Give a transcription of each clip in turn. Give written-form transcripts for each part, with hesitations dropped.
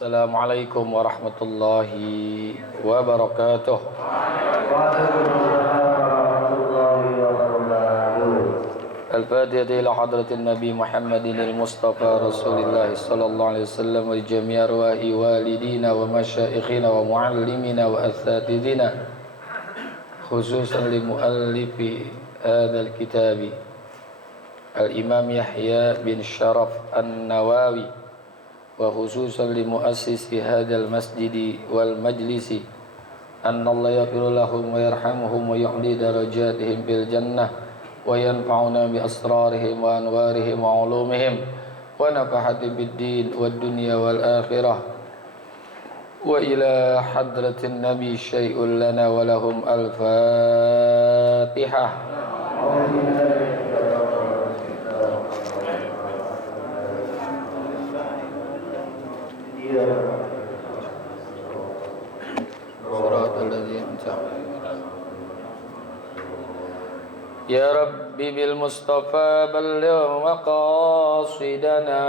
Assalamualaikum warahmatullahi wabarakatuh. Al-Fatihah ila hadratin Nabi Muhammadin al-Mustafa Rasulillah sallallahu alaihi wasallam wa jami' arwahi walidina wa masyaikhina wa muallimina wa asatidina khususan li muallifi hadzal kitabi Al-Imam Yahya bin Sharaf An-Nawawi wa khususan li muassisi hadzal masjidi wal majlisi anna Allah yaghfir lahum wa yarhamuhum wa yu'li darajatihim fil jannah wa yanfa'una bi asrarihim wa anwarihim wa ulumihim wa nafahati bid din wad dunya wal akhirah wa ila hadratin nabi syai'un lana wa lahum al-fatihah. Ya Rabbi bil Mustafa balligh maqasidana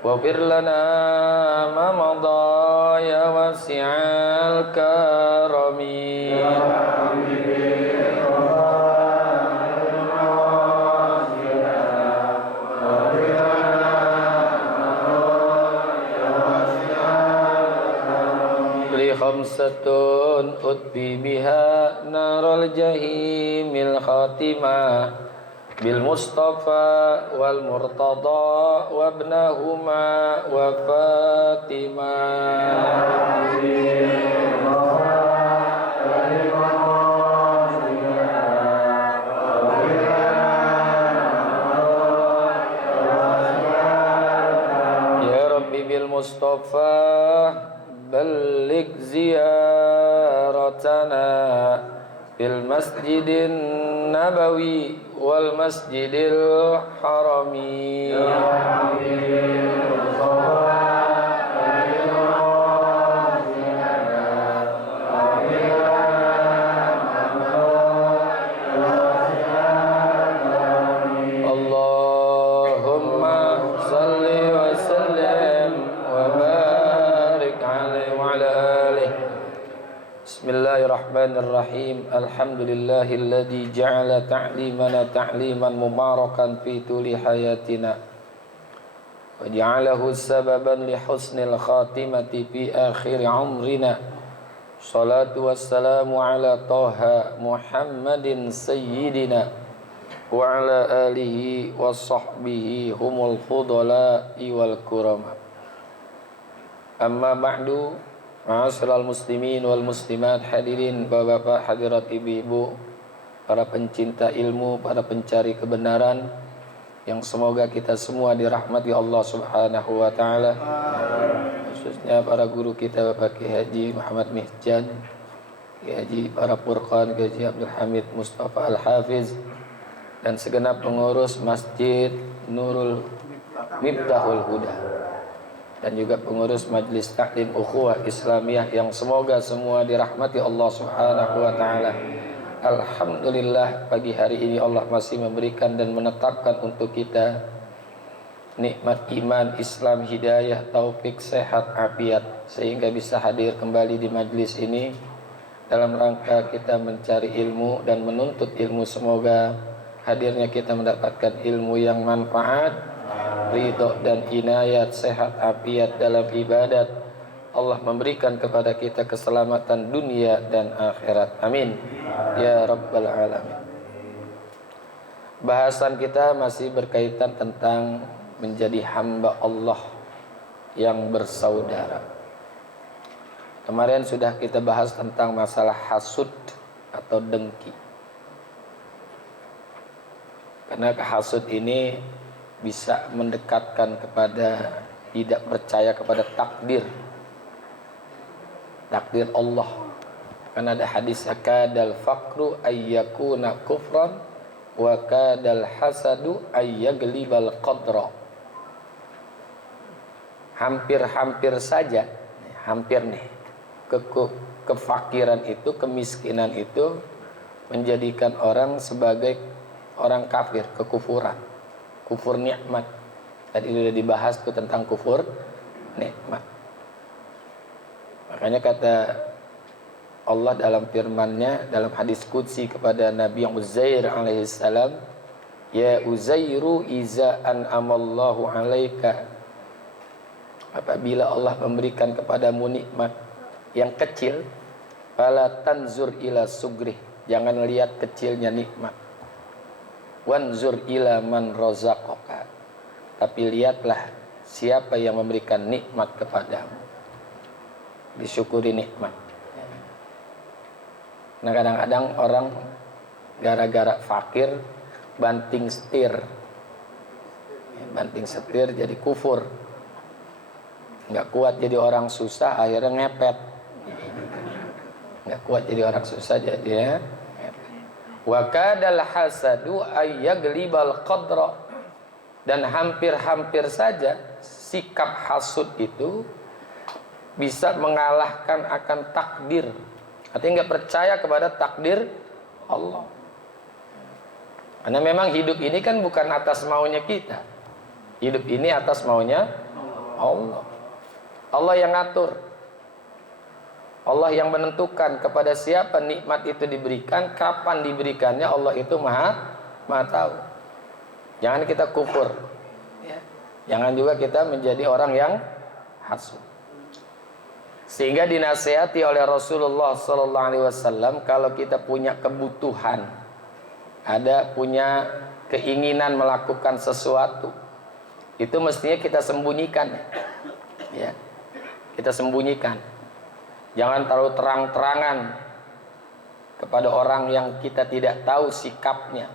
waghfir lana ma madha ya wasi'al karami. Ya Rabbi bil Mustafa balligh maqasidana waghfir lana ma madha ya wasi'al karami. Li khamsatun utbi biha naral jahimil khatimah bil Mustafa wal Murtada wa ibnahuma wa Fatimah. Ya Rabbi bil Mustafa balligh ziyaratana fil masjidin nabawi wal masjidil harami. Ya Rabbi bil Mustafa balligh maqasidana waghfir lana. Allahumma salli wa sallim wa barik alaihi wa ala alihi. Bismillahirrahmanirrahim. Alhamdulillahilladzi ja'ala ta'limana ta'liman mubarakan fi tuli hayatina wa ja'alahu sababan li husnil khatimati fi akhir umrina. Salatu wassalamu ala Taha Muhammadin sayyidina wa ala alihi wa sahbihi humul fudala'i wal kurama. Amma ba'du. Ma'asyiral muslimin wal muslimat, hadirin bapak-bapak, hadirat ibu-ibu, para pencinta ilmu, para pencari kebenaran, yang semoga kita semua dirahmati Allah Subhanahu wa taala. Khususnya para guru kita Bapak Kiai Haji Muhammad Mihjan, Kiai Haji Parapurqan, Kiai Haji Abdul Hamid Mustafa Al-Hafiz, dan segenap pengurus Masjid Nurul Miftahul Huda, dan juga pengurus Majelis Taklim Ukhuwah Islamiyah yang semoga semua dirahmati Allah Subhanahu wa taala. Alhamdulillah, pagi hari ini Allah masih memberikan dan menetapkan untuk kita nikmat iman, Islam, hidayah, taufik, sehat, afiat, sehingga bisa hadir kembali di majlis ini dalam rangka kita mencari ilmu dan menuntut ilmu. Semoga hadirnya kita mendapatkan ilmu yang manfaat, ridho dan inayat, sehat afiat dalam ibadat. Allah memberikan kepada kita keselamatan dunia dan akhirat. Amin ya rabbal alamin. Bahasan kita masih berkaitan tentang menjadi hamba Allah yang bersaudara. Kemarin sudah kita bahas tentang masalah hasud atau dengki. Karena hasud ini bisa mendekatkan kepada tidak percaya kepada takdir Allah. Karena ada hadis, kadal faqru ayyakuna kufran wa kadal hasadu ayyaglibal qadra. Hampir-hampir saja, hampir nih, kefakiran itu, kemiskinan itu menjadikan orang sebagai orang kafir, kekufuran, kufur nikmat. Tadi sudah dibahas tuh tentang kufur nikmat. Makanya kata Allah dalam firman-Nya dalam hadis qudsi kepada Nabi Uzair alaihissalam, ya Uzairu iza an'amallahu alaika, apabila Allah memberikan kepadamu nikmat yang kecil, fala tanzur ila sugrih, jangan lihat kecilnya nikmat, wanzur ila man razaqaka, tapi lihatlah siapa yang memberikan nikmat kepadamu, disyukuri nikmat. Nah kadang-kadang orang gara-gara fakir banting setir jadi kufur, nggak kuat jadi orang susah akhirnya ngepet, nggak kuat jadi orang susah jadi wa kadal hasadu ayyaglibal qadra, dan hampir-hampir saja sikap hasud itu bisa mengalahkan akan takdir. Artinya nggak percaya kepada takdir Allah. Karena memang hidup ini kan bukan atas maunya kita. Hidup ini atas maunya Allah. Allah yang ngatur. Allah yang menentukan kepada siapa nikmat itu diberikan, kapan diberikannya, Allah itu maha tahu. Jangan kita kufur. Jangan juga kita menjadi orang yang hasud. Sehingga dinasihati oleh Rasulullah SAW, kalau kita punya kebutuhan, punya keinginan melakukan sesuatu, itu mestinya kita sembunyikan, ya. Kita sembunyikan. Jangan terlalu terang-terangan kepada orang yang kita tidak tahu sikapnya.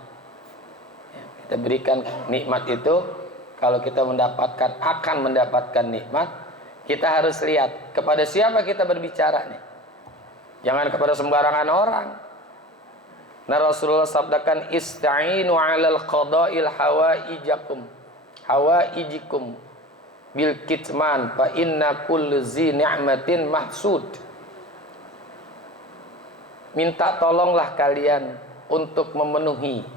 Kita berikan nikmat itu, kalau kita akan mendapatkan nikmat, kita harus lihat kepada siapa kita berbicara nih. Jangan kepada sembarangan orang. Nah Rasulullah sabdakan, ista'inu 'alal qada'il hawaijikum bil kitman fa inna kullu zi ni'matin mahsud. Minta tolonglah kalian untuk memenuhi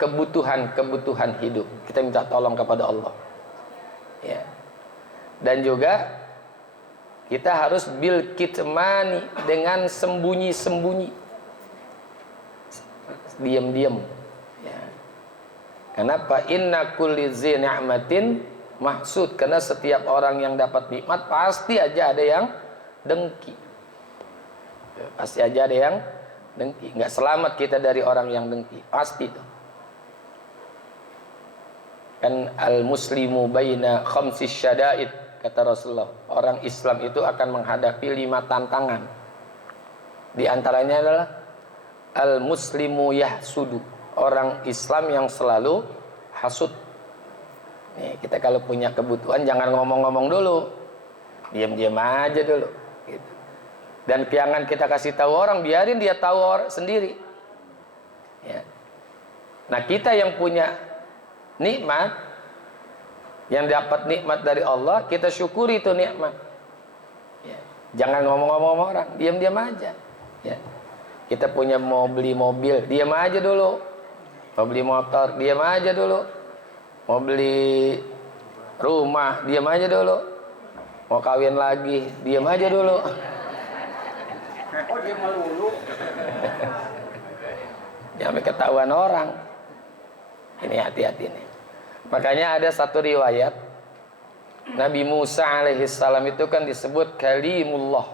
kebutuhan hidup. Kita minta tolong kepada Allah. Ya. Dan juga kita harus bil kitmani, dengan sembunyi-sembunyi, diam-diam. Ya. Kenapa? Inna kulli zi ni'matin mahsud. Karena setiap orang yang dapat nikmat pasti aja ada yang dengki. Pasti aja ada yang dengki. Nggak selamat kita dari orang yang dengki. Pasti itu. Kan al-muslimu baina khamsis syada'id, kata Rasulullah. Orang Islam itu akan menghadapi 5 tantangan. Di antaranya adalah al-muslimu yahsudu, orang Islam yang selalu hasud. Nih, kita kalau punya kebutuhan jangan ngomong-ngomong dulu, diam-diam aja dulu. Gitu. Dan jangan kita kasih tahu orang, biarin dia tahu sendiri. Ya. Nah kita yang punya nikmat, yang dapat nikmat dari Allah, kita syukuri itu nikmat. Ya. Jangan ngomong-ngomong orang, diam-diam aja. Ya. Kita mau beli mobil, diam aja dulu. Mau beli motor, diam aja dulu. Mau beli rumah, diam aja dulu. Mau kawin lagi, diam aja dulu. Oh, dia malu. Jangan ketahuan orang. Ini hati-hati nih. Makanya ada satu riwayat, Nabi Musa alaihissalam itu kan disebut kalimullah,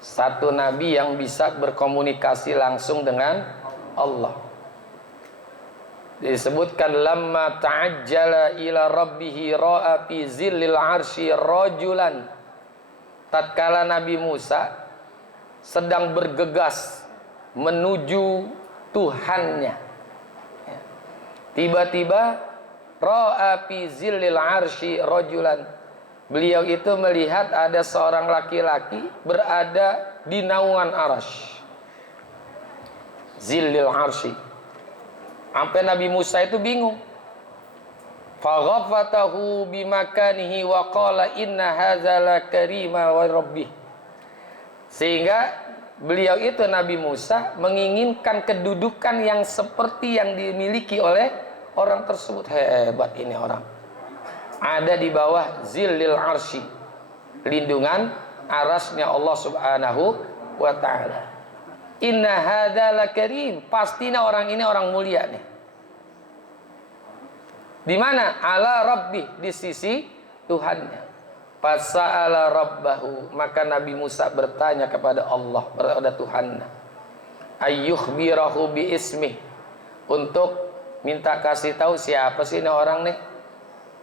satu nabi yang bisa berkomunikasi langsung dengan Allah. Disebutkan lamma ta'ajjala ila rabbihi ra'a fi zillil arsy rajulan. Tatkala Nabi Musa sedang bergegas menuju Tuhannya, tiba-tiba ra'a fi zillil arsy rajulan, beliau itu melihat ada seorang laki-laki berada di naungan arasy, zillil arsy. Sampai Nabi Musa itu bingung. Faghafatahu bimakanihi wa qala inna hadza la karima wa rabbih. Sehingga beliau itu, Nabi Musa, menginginkan kedudukan yang seperti yang dimiliki oleh orang tersebut. Hebat ini orang. ada di bawah zillil arsy, lindungan arasnya Allah Subhanahu wa ta'ala. Inna hadza lakarim, pastinya orang ini orang mulia nih. Di mana? Ala rabbi, di sisi Tuhannya. Fasa'ala rabbahu, maka Nabi Musa bertanya kepada Allah, kepada Tuhannya, ayyukhbirahu bi ismih, untuk minta kasih tahu siapa sih ini orang nih,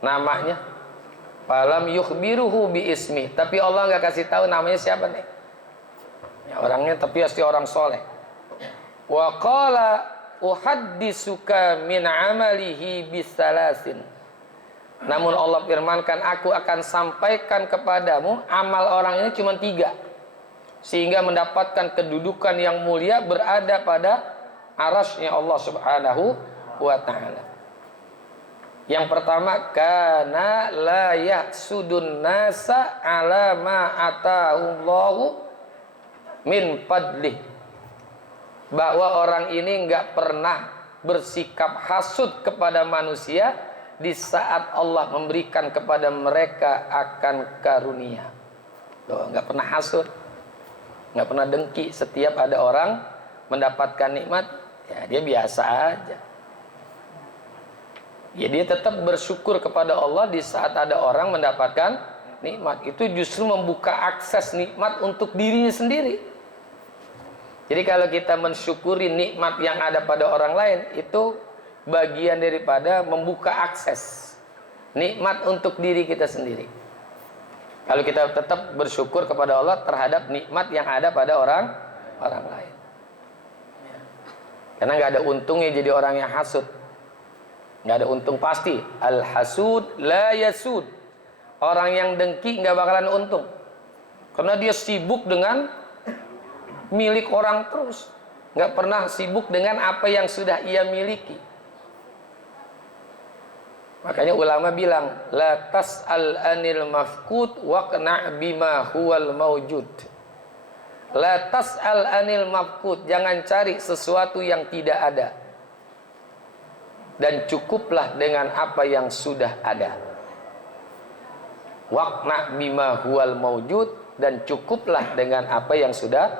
namanya. Falam yukhbiruhu bi ismi, tapi Allah nggak kasih tahu namanya siapa nih. Ya, orangnya tapi pasti orang soleh. Wa qala uhaddisuka min amalihi bisalasin. Namun Allah firmankan, aku akan sampaikan kepadamu amal orang ini cuma 3, sehingga mendapatkan kedudukan yang mulia berada pada arasy-Nya Allah Subhanahu wa ta'ala. Yang pertama, kana la yahsudun nasa ala ma atahullahu min fadlih, bahwa orang ini enggak pernah bersikap hasud kepada manusia di saat Allah memberikan kepada mereka akan karunia. Tuh, enggak pernah hasud, enggak pernah dengki. Setiap ada orang mendapatkan nikmat, ya dia biasa aja. Ya dia tetap bersyukur kepada Allah di saat ada orang mendapatkan nikmat. Itu justru membuka akses nikmat untuk dirinya sendiri. Jadi kalau kita mensyukuri nikmat yang ada pada orang lain, itu bagian daripada membuka akses nikmat untuk diri kita sendiri. Kalau kita tetap bersyukur kepada Allah terhadap nikmat yang ada pada orang lain. Karena nggak ada untungnya jadi orang yang hasud. Nggak ada untung pasti. Al-hasud la yasud. Orang yang dengki nggak bakalan untung. Karena dia sibuk dengan milik orang terus. Nggak pernah sibuk dengan apa yang sudah ia miliki. Makanya ulama bilang, la tas'al anil mafqud waqna' bima huwal mawjud. La tas'al anil mafqud, jangan cari sesuatu yang tidak ada. Dan cukuplah dengan apa yang sudah ada. Waqna' bima huwal mawjud, dan cukuplah dengan apa yang sudah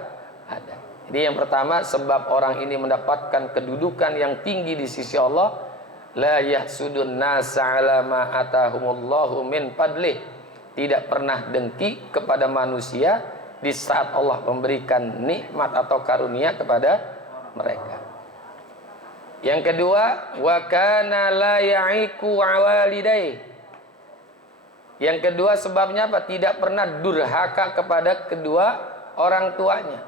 ada. Jadi yang pertama, sebab orang ini mendapatkan kedudukan yang tinggi di sisi Allah, la yahsudun nasa ala ma atahumullahu min fadlih, tidak pernah dengki kepada manusia di saat Allah memberikan nikmat atau karunia kepada mereka. Yang kedua, wa kana la ya'iku walidayhi. Yang kedua sebabnya apa? Tidak pernah durhaka kepada kedua orang tuanya.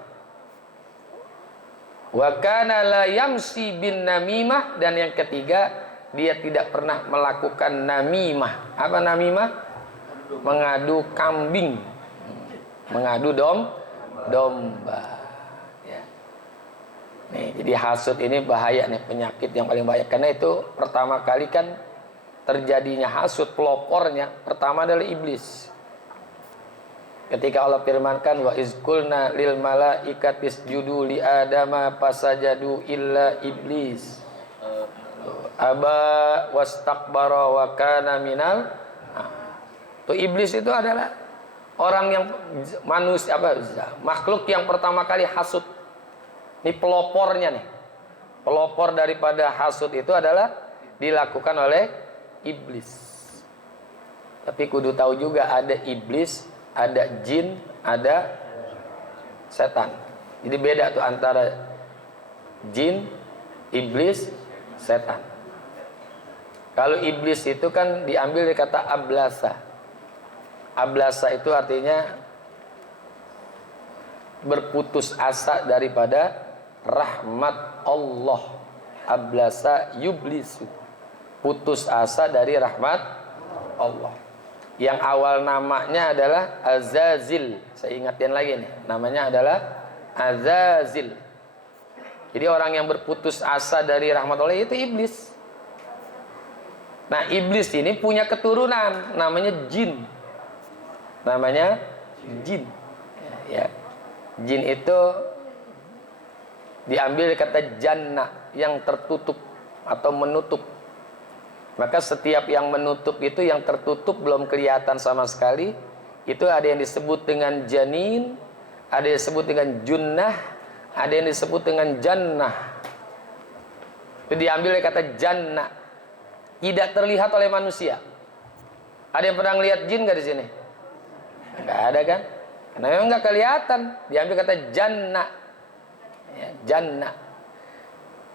Wa kana la yamsi bin namimah, dan yang ketiga, dia tidak pernah melakukan namimah. Apa namimah? Mengadu kambing, mengadu domba. Ya. Nih, jadi hasud ini bahaya nih, penyakit yang paling bahaya. Karena itu pertama kali kan terjadinya hasud, pelopornya pertama adalah iblis. Ketika Allah firmankan, wa izkulna lil malaikati isjudu li adama fasajadu illa iblis aba wastakbara wa kana minal. Tuh iblis itu adalah orang yang manusia, makhluk yang pertama kali hasud. Ini pelopornya nih. Pelopor daripada hasud itu adalah dilakukan oleh iblis. Tapi kudu tahu juga ada iblis, ada jin, ada setan. Jadi beda tuh antara jin, iblis, setan. Kalau iblis itu kan diambil dari kata ablasa. Ablasa itu artinya berputus asa daripada rahmat Allah. Ablasa yublisu, putus asa dari rahmat Allah. Yang awal namanya adalah Azazil. Saya ingatin lagi nih, namanya adalah Azazil. Jadi orang yang berputus asa dari rahmat Allah itu iblis. Nah, iblis ini punya keturunan namanya jin. Namanya jin. Ya. Jin itu diambil kata jannah, yang tertutup atau menutup. Maka setiap yang menutup itu, yang tertutup belum kelihatan sama sekali, itu ada yang disebut dengan janin, ada yang disebut dengan junnah, ada yang disebut dengan jannah. Itu diambil dari kata jannah, tidak terlihat oleh manusia. Ada yang pernah ngelihat jin nggak di sini? Nggak ada kan? Karena memang nggak kelihatan. Diambil kata jannah, ya, jannah.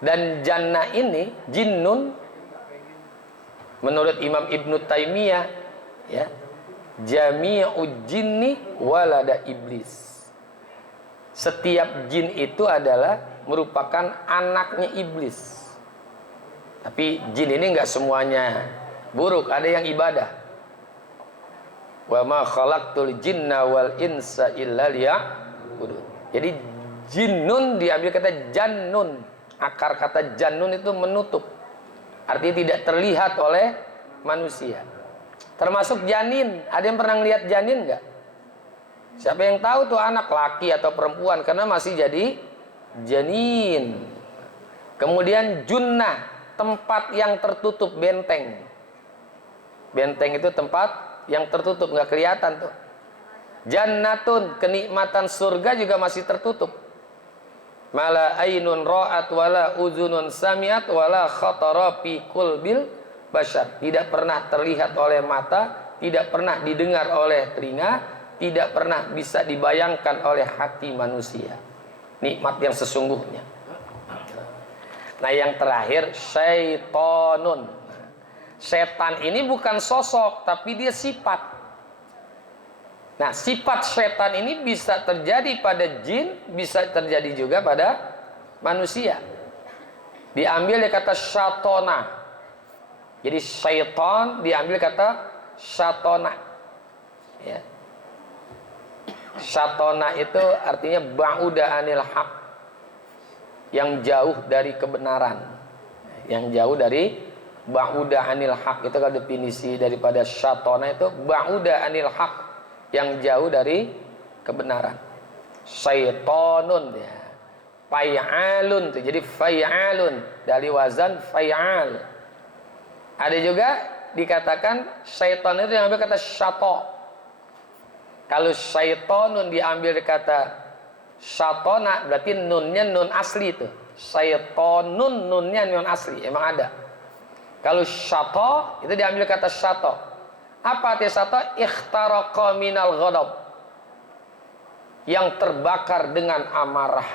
Dan jannah ini jinnun, menurut Imam Ibnu Taimiyah, ya, jami'u jinni walada iblis. Setiap jin itu adalah merupakan anaknya iblis. Tapi jin ini nggak semuanya buruk, ada yang ibadah. Wa ma khalaqtul jinna wal insa illa liya'budun. Jadi jinnun diambil kata jannun. Akar kata jannun itu menutup. Artinya tidak terlihat oleh manusia. Termasuk janin. Ada yang pernah lihat janin nggak? Siapa yang tahu tuh anak laki atau perempuan, karena masih jadi janin. Kemudian junnah, tempat yang tertutup, benteng. Benteng itu tempat yang tertutup, nggak kelihatan tuh. Jannatun, kenikmatan surga juga masih tertutup. Mala ainun ra'at wala uzunun sami'at wala khatara fi qalbil bashar. Tidak pernah terlihat oleh mata, tidak pernah didengar oleh telinga, tidak pernah bisa dibayangkan oleh hati manusia. Nikmat yang sesungguhnya. Nah, yang terakhir syaitonun. Setan ini bukan sosok, tapi dia sifat. Nah, sifat setan ini bisa terjadi pada jin, bisa terjadi juga pada manusia. Diambil dari kata syatona. Jadi syaiton diambil kata syatona. Ya. Syatona itu artinya ba'uda anil haq, yang jauh dari kebenaran, yang jauh dari ba'uda anil haq. Itu kalau definisi daripada syatona itu ba'uda anil haq, yang jauh dari kebenaran. Syaitonun ya. Fay'alun tuh. Jadi fay'alun dari wazan fay'al. Ada juga dikatakan syaiton itu yang ambil kata syato. Kalau syaitonun diambil kata syatona, berarti nunnya nun asli itu. Syaitonun nunnya nun asli, emang ada. Kalau syato itu diambil kata syato. Apa arti syato? Ikhtaraqa minal ghadab, yang terbakar dengan amarah.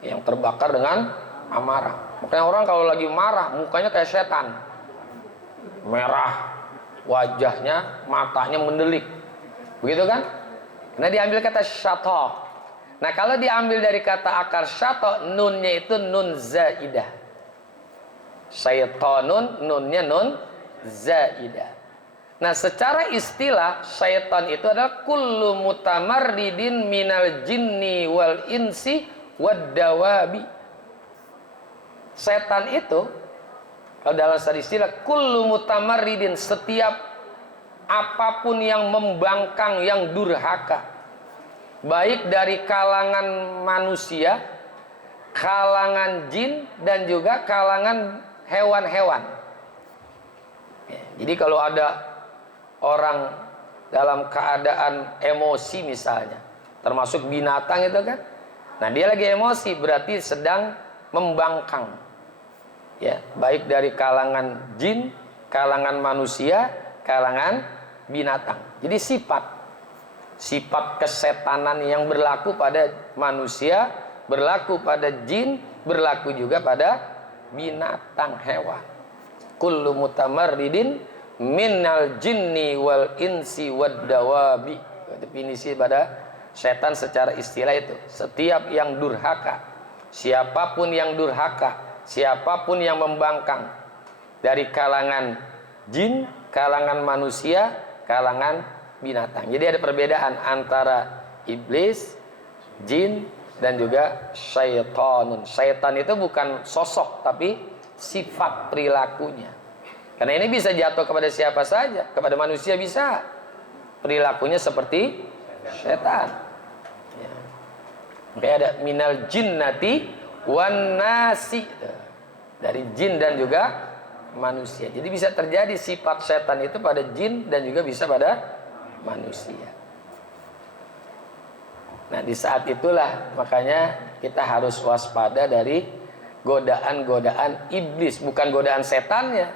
Yang terbakar dengan amarah. Makanya orang kalau lagi marah mukanya kayak setan, merah wajahnya, matanya mendelik, begitu kan? Nah, diambil kata syato. Nah, kalau diambil dari kata akar syato, nunnya itu nun zaidah. Syaitonun, nunnya nun zaidah. Nah, secara istilah syaitan itu adalah kullu mutamarridin minal jinni wal insi wad dawabi. Setan itu kalau dalam secara istilah kullu mutamarridin, setiap apapun yang membangkang, yang durhaka, baik dari kalangan manusia, kalangan jin, dan juga kalangan hewan-hewan. Jadi kalau ada orang dalam keadaan emosi misalnya, termasuk binatang itu kan, nah dia lagi emosi berarti sedang membangkang, ya, baik dari kalangan jin, kalangan manusia, kalangan binatang. Jadi sifat kesetanan yang berlaku pada manusia, berlaku pada jin, berlaku juga pada binatang, hewan. Kullu mutamarridin minal jinni wal insi wad dawabi. Definisi pada setan secara istilah itu setiap yang durhaka, siapapun yang durhaka, siapapun yang membangkang, dari kalangan jin, kalangan manusia, kalangan binatang. Jadi ada perbedaan antara iblis, jin, dan juga syaitanun. Syaitan itu bukan sosok, tapi sifat perilakunya. Karena ini bisa jatuh kepada siapa saja, kepada manusia bisa. Perilakunya seperti setan. Ya. Kayak ada minal jinnati wan nasi, dari jin dan juga manusia. Jadi bisa terjadi sifat setan itu pada jin dan juga bisa pada manusia. Nah, di saat itulah makanya kita harus waspada dari godaan-godaan iblis, bukan godaan setannya,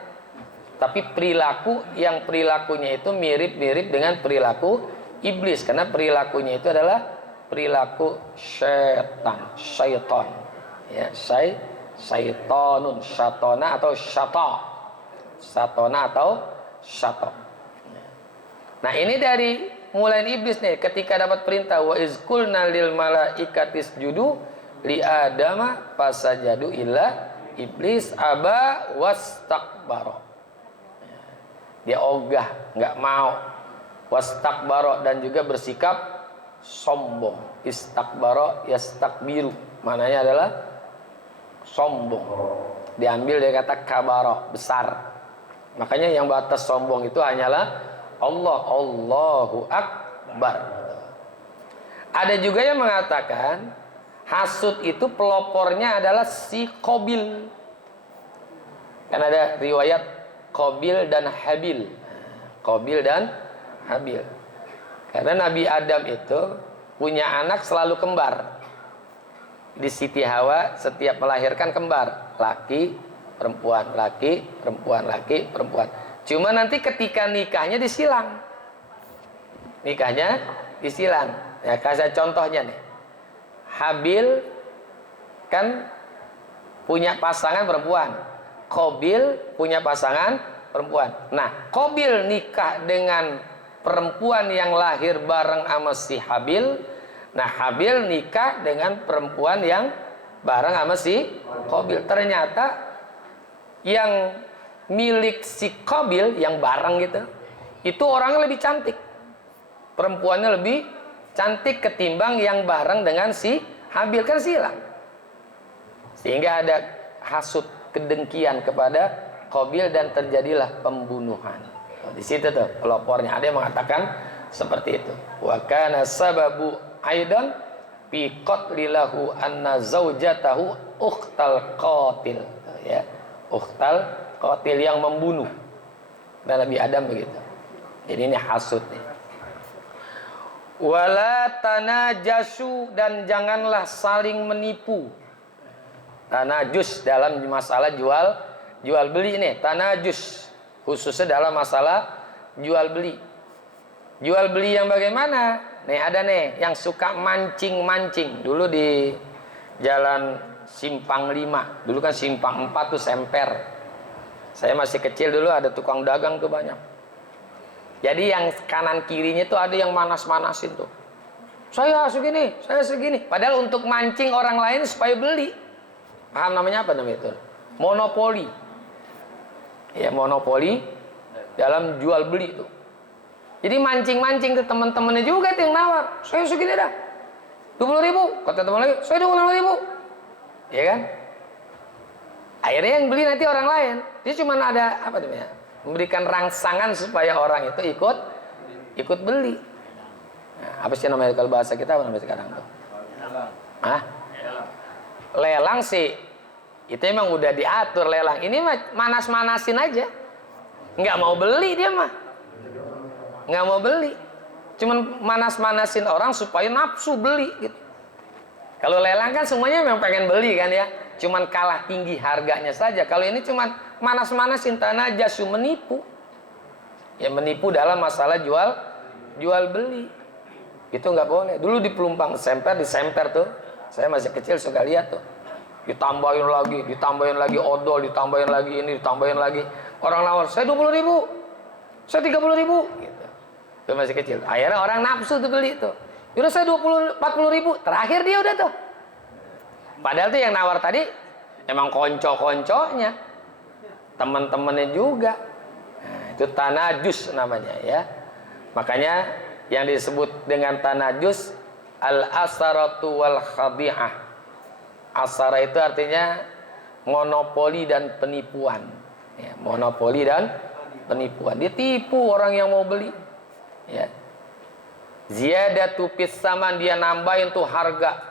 tapi perilaku yang perilakunya itu mirip-mirip dengan perilaku iblis, karena perilakunya itu adalah perilaku syaitan. Ya, syaitonun, syatona atau syata. Satona atau syata. Nah, ini dari mulai iblis nih, ketika dapat perintah wa izqulna lil malaikatis judu li adama fasajadu illa iblis aba wastakbara. Dia ogah, nggak mau. Wastakbara, dan juga bersikap sombong. Istakbara yastakbiru, maknanya adalah sombong. Diambil dari kata kabara, besar. Makanya yang batas sombong itu hanyalah Allah, Allahu Akbar. Ada juga yang mengatakan hasud itu pelopornya adalah si Qabil. Kan ada riwayat Qabil dan Habil. Qabil dan Habil. Karena Nabi Adam itu punya anak selalu kembar. Di Siti Hawa setiap melahirkan kembar, laki, perempuan, laki, perempuan, laki, perempuan. Cuma nanti ketika nikahnya disilang. Nikahnya disilang. Ya, kasih contohnya nih. Habil kan punya pasangan perempuan. Qabil punya pasangan perempuan. Nah, Qabil nikah dengan perempuan yang lahir bareng sama si Habil. Nah, Habil nikah dengan perempuan yang bareng sama si Qabil. Ternyata yang milik si Qabil yang bareng gitu, itu orangnya lebih cantik. Perempuannya lebih cantik ketimbang yang bareng dengan si Habil, kan silang. Sehingga ada hasud, kedengkian kepada Qabil dan terjadilah pembunuhan. Di situ tuh pelopornya, ada yang mengatakan seperti itu. Wa kana sababu aidan fi qatlilahu anna zaujatahu ukhtal qatil. Ya, ukhtal qatil, yang membunuh. Dan Nabi Adam begitu. Jadi ini hasud nih. Wala tanajasu, dan janganlah saling menipu. Tanajus dalam masalah jual beli nih, tanajus khususnya dalam masalah jual beli. Jual beli yang bagaimana? Nih ada nih yang suka mancing-mancing. Dulu di Jalan Simpang 5, dulu kan Simpang 4 tuh semper. Saya masih kecil dulu ada tukang dagang tuh banyak. Jadi yang kanan kirinya tuh ada yang manas-manasin tuh. Saya segini. Padahal untuk mancing orang lain supaya beli. Paham namanya apa namanya itu? Monopoli. Ya, monopoli dalam jual beli tuh. Jadi mancing-mancing ke teman-temannya juga tuh yang nawar. Saya segini dah. 20.000. Kata teman lagi, saya 25.000. Ya kan? Akhirnya yang beli nanti orang lain. Dia cuma ada apa namanya? Memberikan rangsangan supaya orang itu ikut beli. Nah, apa sih namanya kalau bahasa kita, apa namanya sekarang tuh? Hah? Lelang sih itu emang udah diatur lelang. Ini manas-manasin aja. Nggak mau beli dia mah. Nggak mau beli. Cuman manas-manasin orang supaya nafsu beli gitu. Kalau lelang kan semuanya memang pengen beli kan ya. Cuman kalah tinggi harganya saja. Kalau ini cuman manas-manasin, tanajasu, menipu. Ya, menipu dalam masalah jual beli. Itu nggak boleh. Dulu di Pelumpang disemper tuh. Saya masih kecil suka lihat tuh. Ditambahin lagi odol, ditambahin lagi ini, ditambahin lagi. Orang nawar, saya 20.000, saya 30.000 gitu. Itu masih kecil. Akhirnya orang nafsu tuh beli tuh. Yaudah saya 40.000. Terakhir dia udah tuh. Padahal tuh yang nawar tadi emang konco-konconya, teman-temannya juga. Nah, itu tanajus namanya ya. Makanya yang disebut dengan tanajus al-asaratu wal khadi'ah. Asara itu artinya monopoli dan penipuan. Ya, monopoli dan penipuan. Dia tipu orang yang mau beli. Ya. Ziyadatu fis saman, dia nambahin tuh harga.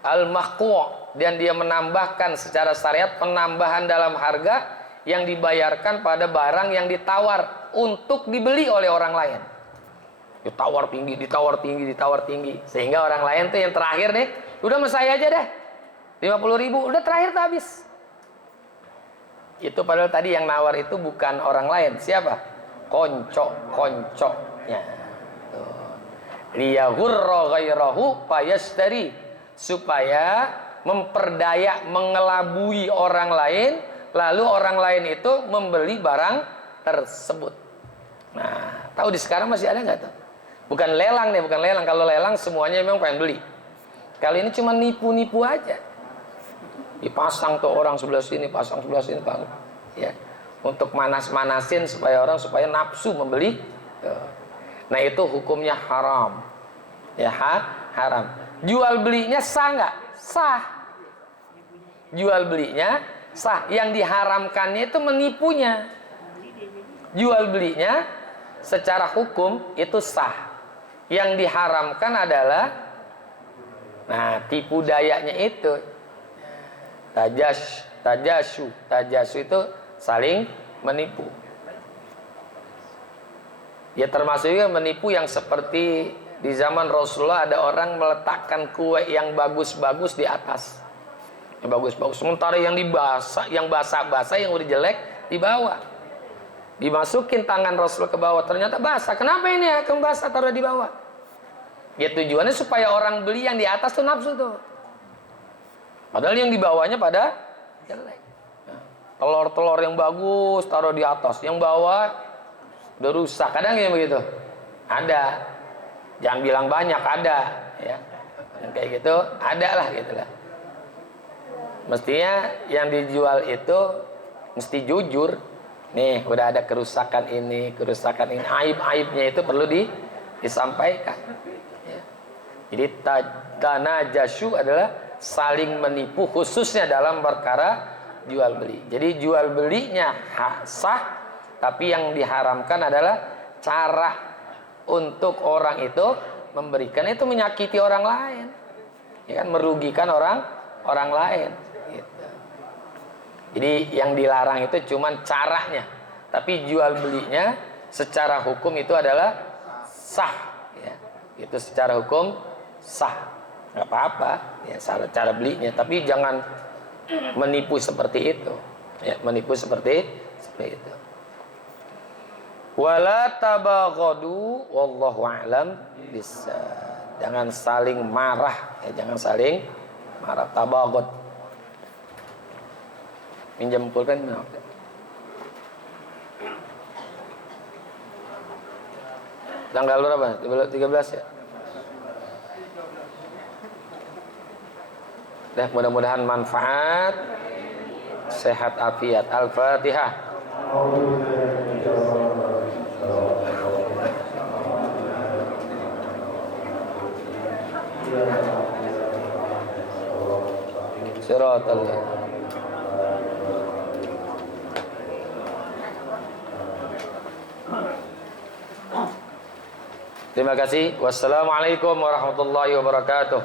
Al-mahqu', dan dia menambahkan secara syariat penambahan dalam harga yang dibayarkan pada barang yang ditawar untuk dibeli oleh orang lain. Ditawar tinggi, ditawar tinggi, ditawar tinggi, sehingga orang lain tuh yang terakhir nih, udah sama saya aja deh, 50.000, udah terakhir tuh habis. Itu padahal tadi yang nawar itu bukan orang lain, siapa? Konco-konconya. Liyahurra ghairahu fayashtari, supaya memperdaya, mengelabui orang lain, lalu orang lain itu membeli barang tersebut. Nah, tahu di sekarang masih ada nggak tuh? Bukan lelang nih, bukan lelang. Kalau lelang semuanya memang pengen beli. Kali ini cuma nipu-nipu aja. Dipasang tuh orang sebelah sini, pasang sebelah sini, Pak. Ya, untuk manas-manasin supaya orang supaya nafsu membeli. Nah, itu hukumnya haram. Ya, haram. Jual belinya sah nggak? Sah. Jual belinya sah. Yang diharamkannya itu menipunya. Jual belinya secara hukum itu sah. Yang diharamkan adalah, nah, tipu dayanya itu. Tajasu itu saling menipu. Ya, termasuk juga menipu yang seperti di zaman Rasulullah ada orang meletakkan kue yang bagus-bagus di atas. Yang bagus-bagus. Sementara yang dibasah, yang basah-basah, yang udah jelek di bawah. Dimasukin tangan Rasul ke bawah, ternyata basah. Kenapa ini ya? Kamu basah, taruh di bawah. Ya, tujuannya supaya orang beli yang di atas tuh nafsu tuh. Padahal yang di bawahnya pada jelek. Telur-telur yang bagus taruh di atas, yang bawah udah rusak. Kadang yang begitu. Ada. Jangan bilang banyak, ada, ya. Yang kayak gitu, ada lah gitu lah. Mestinya yang dijual itu mesti jujur. Nih, udah ada kerusakan ini, aib-aibnya itu perlu disampaikan. Ya. Jadi tanajasyu adalah saling menipu, khususnya dalam perkara jual beli. Jadi jual belinya sah, tapi yang diharamkan adalah cara untuk orang itu memberikan itu menyakiti orang lain, ya kan, merugikan orang lain. Gitu. Jadi yang dilarang itu cuman caranya, tapi jual belinya secara hukum itu adalah sah. Ya. Itu secara hukum sah, nggak apa-apa. Ya, salah cara belinya, tapi jangan menipu seperti itu. Ya, menipu seperti itu. Wala tabaghadu wallahu a'lam bisa. Jangan saling marah, ya, jangan saling marah. Tabaghud. Pinjam pulpen. Tanggal berapa? 13 ya? Dah, mudah-mudahan manfaat, sehat afiat. Al-Fatihah. Siratal. Terima kasih. Wassalamualaikum warahmatullahi wabarakatuh.